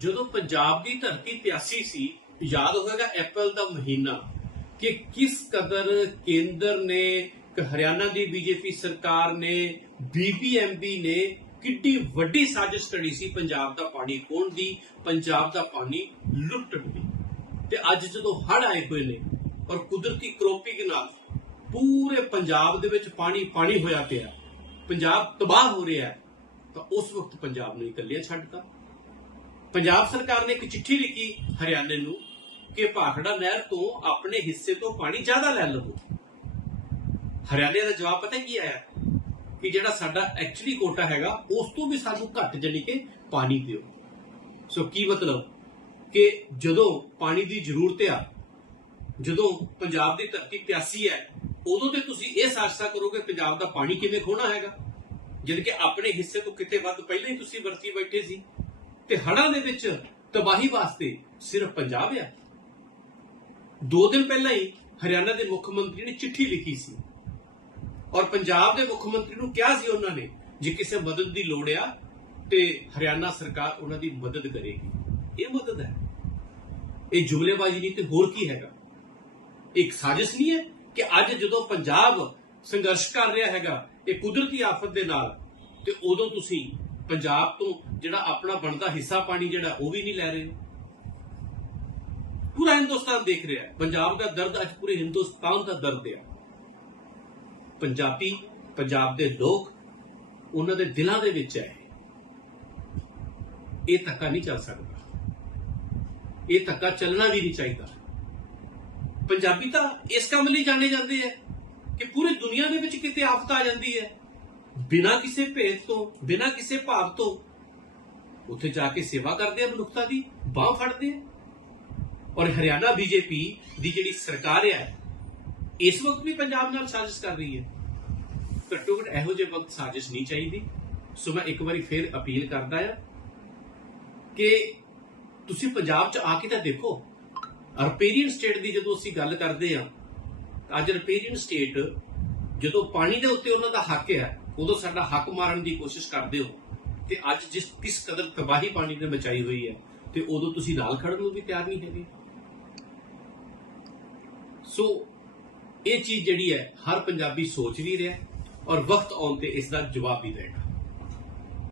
ਜਦੋਂ ਪੰਜਾਬ ਦੀ ਧਰਤੀ ਪਿਆਸੀ ਸੀ, ਯਾਦ ਹੋਵੇਗਾ ਅਪ੍ਰੈਲ ਦਾ ਮਹੀਨਾ ਕਿ ਕਿਸ ਕਦਰ ਕੇਂਦਰ ਨੇ, ਕਿ ਹਰਿਆਣਾ ਦੀ ਬੀਜੇਪੀ ਸਰਕਾਰ ਨੇ ਬੀਬੀਐਮਬੀ ਨੇ ਕਿੱਡੀ ਵੱਡੀ ਸਾਜ਼ਿਸ਼ ਘੜੀ ਸੀ ਪੰਜਾਬ ਦਾ ਪਾਣੀ ਖੋਣ ਦੀ, ਪੰਜਾਬ ਦਾ ਪਾਣੀ ਲੁੱਟਣ ਦੀ। ਤੇ ਅੱਜ ਜਦੋਂ ਹੜ ਆਏ ਹੋਏ ਨੇ, ਔਰ ਕੁਦਰਤੀ ਕਰੋਪੀ ਦੇ ਨਾਲ ਪੂਰੇ ਪੰਜਾਬ ਦੇ ਵਿੱਚ ਪਾਣੀ ਪਾਣੀ ਹੋਇਆ ਪਿਆ, ਪੰਜਾਬ ਤਬਾਹ ਹੋ ਰਿਹਾ, ਤਾਂ ਉਸ ਵਕਤ ਪੰਜਾਬ ਨੂੰ ਇਕੱਲਿਆਂ ਛੱਡਤਾ ਪੰਜਾਬ ਸਰਕਾਰ ਨੇ ਇੱਕ ਚਿੱਠੀ ਲਿਖੀ ਹਰਿਆਣੇ ਨੂੰ ਕਿ ਭਾਖੜਾ ਨਹਿਰ ਤੋਂ ਆਪਣੇ ਹਿੱਸੇ ਤੋਂ ਪਾਣੀ ਜ਼ਿਆਦਾ ਲੈ ਲਵੋ। ਹਰਿਆਣੇ ਦਾ ਜਵਾਬ ਪਤਾ ਕੀ ਆਇਆ? ਕਿ ਜਿਹੜਾ ਸਾਡਾ ਐਕਚੁਅਲੀ ਕੋਟਾ ਹੈਗਾ, ਉਸ ਤੋਂ ਵੀ ਸਾਨੂੰ ਘੱਟ ਜਾਨੀ ਕਿ ਪਾਣੀ ਦਿਓ। ਸੋ ਕੀ ਮਤਲਬ? ਕਿ ਜਦੋਂ ਪਾਣੀ ਦੀ ਜ਼ਰੂਰਤ ਆ, ਜਦੋਂ ਪੰਜਾਬ ਦੀ ਧਰਤੀ ਪਿਆਸੀ ਹੈ, ਉਦੋਂ ਤੇ ਤੁਸੀਂ ਇਹ ਸਾਜ਼ਿਸ਼ਾ ਕਰੋਗੇ ਪੰਜਾਬ ਦਾ ਪਾਣੀ ਕਿਵੇਂ ਖੋਣਾ ਹੈਗਾ? ਜਦ ਕਿ ਆਪਣੇ ਹਿੱਸੇ ਤੋਂ ਕਿਤੇ ਵੱਧ ਪਹਿਲਾਂ ਹੀ ਤੁਸੀਂ ਵਰਤੀ ਬੈਠੇ ਸੀ। ਤੇ ਹੜ੍ਹਾਂ ਦੇ ਵਿੱਚ ਤਬਾਹੀ ਵਾਸਤੇ ਸਿਰਫ ਪੰਜਾਬ ਆ। ਦੋ ਦਿਨ ਪਹਿਲਾਂ ਹੀ ਹਰਿਆਣਾ ਦੇ ਮੁੱਖ ਮੰਤਰੀ ਨੇ ਚਿੱਠੀ ਲਿਖੀ ਸੀ। ਔਰ ਪੰਜਾਬ ਦੇ ਮੁੱਖ ਮੰਤਰੀ ਨੂੰ ਕਿਹਾ ਸੀ ਉਹਨਾਂ ਨੇ ਜੇ ਕਿਸੇ ਮਦਦ ਦੀ ਲੋੜ ਆ ਤੇ ਹਰਿਆਣਾ ਸਰਕਾਰ ਉਹਨਾਂ ਦੀ ਮਦਦ ਕਰੇਗੀ। ਇਹ ਮਦਦ ਹੈ। ਇਹ ਜੁਮਲੇਬਾਜ਼ੀ ਨਹੀਂ ਤੇ ਹੋਰ ਕੀ ਹੈਗਾ? ਇੱਕ ਸਾਜ਼ਿਸ਼ ਨਹੀਂ ਹੈ ਕਿ ਅੱਜ ਜਦੋਂ ਪੰਜਾਬ ਸੰਘਰਸ਼ ਕਰ ਰਿਹਾ ਹੈਗਾ, ਇਹ ਕੁਦਰਤੀ ਆਫਤ ਦੇ ਨਾਲ, ਤੇ ਉਦੋਂ ਤੁਸੀਂ ਪੰਜਾਬ ਤੋਂ ਜਿਹੜਾ ਆਪਣਾ ਬਣਦਾ ਹਿੱਸਾ ਪਾਣੀ ਜਿਹੜਾ, ਉਹ ਵੀ ਨਹੀਂ ਲੈ ਰਹੇ। ਪੂਰਾ ਹਿੰਦੁਸਤਾਨ ਦੇਖ ਰਿਹਾ ਹੈ। ਪੰਜਾਬ ਦਾ ਦਰਦ ਅੱਜ ਪੂਰੇ ਹਿੰਦੁਸਤਾਨ ਦਾ ਦਰਦ ਹੈ। ਪੰਜਾਬੀ, ਪੰਜਾਬ ਦੇ ਲੋਕ ਉਹਨਾਂ ਦੇ ਦਿਲਾਂ ਦੇ ਵਿੱਚ ਹੈ। ਇਹ ਧੱਕਾ ਨਹੀਂ ਚੱਲ ਸਕਦਾ। ਇਹ ਧੱਕਾ ਚੱਲਣਾ ਵੀ ਨਹੀਂ ਚਾਹੀਦਾ। ਪੰਜਾਬੀ ਤਾਂ ਇਸ ਕੰਮ ਲਈ ਜਾਣੇ ਜਾਂਦੇ ਆ ਕਿ ਪੂਰੀ ਦੁਨੀਆ ਦੇ ਵਿੱਚ ਕਿਤੇ ਆਫਤ ਆ ਜਾਂਦੀ ਹੈ। ਬਿਨਾਂ ਕਿਸੇ ਭੇਦ ਤੋਂ, ਬਿਨਾਂ ਕਿਸੇ ਭਾਵ ਤੋਂ ਉੱਥੇ ਜਾ ਕੇ ਸੇਵਾ ਕਰਦੇ ਆ ਮਨੁੱਖਤਾ ਦੀ, ਬਾਹ ਫੜਦੇ ਆ। ਔਰ ਹਰਿਆਣਾ ਬੀਜੇਪੀ ਦੀ ਜਿਹੜੀ ਸਰਕਾਰ ਹੈ ਇਸ ਵਕਤ ਵੀ ਪੰਜਾਬ ਨਾਲ ਸਾਜ਼ਿਸ਼ ਕਰ ਰਹੀ ਹੈ। ਘੱਟੋ ਘੱਟ ਇਹੋ ਜਿਹੇ ਵਕਤ ਸਾਜ਼ਿਸ਼ ਨਹੀਂ ਚਾਹੀਦੀ। ਸੋ ਮੈਂ ਇੱਕ ਵਾਰੀ ਫੇਰ ਅਪੀਲ ਕਰਦਾ ਆ ਕਿ ਤੁਸੀਂ ਪੰਜਾਬ 'ਚ ਆ ਕੇ ਤਾਂ ਦੇਖੋ, ਰਪੇਰੀਅਨ ਸਟੇਟ ਦੀ ਜਦੋਂ ਅਸੀਂ ਗੱਲ ਕਰਦੇ ਆ ਅੱਜ ਰਪੇਰੀਅਨ ਸਟੇਟ ਜਦੋਂ ਪਾਣੀ ਦੇ ਉੱਤੇ ਉਹਨਾਂ ਦਾ ਹੱਕ ਹੈ ਉਦੋਂ ਸਾਡਾ ਹੱਕ ਮਾਰਨ ਦੀ ਕੋਸ਼ਿਸ਼ ਕਰਦੇ ਹੋ ਤੇ ਅੱਜ ਜਿਸ ਕਿਸ ਕਦਰ ਤਬਾਹੀ ਪਾਣੀ ਨੇ ਮਚਾਈ ਹੋਈ ਹੈ, ਤੇ ਉਦੋਂ ਤੁਸੀਂ ਨਾਲ ਖੜਨ ਨੂੰ ਵੀ ਤਿਆਰ ਨਹੀਂ ਹੈਗੇ। ਸੋ, ਇਹ ਚੀਜ਼ ਜਿਹੜੀ ਹੈ, ਹਰ ਪੰਜਾਬੀ ਸੋਚ ਵੀ ਰਿਹਾ ਔਰ ਵਕਤ ਆਉਣ ਤੇ ਇਸ ਦਾ ਜਵਾਬ ਵੀ ਦੇਗਾ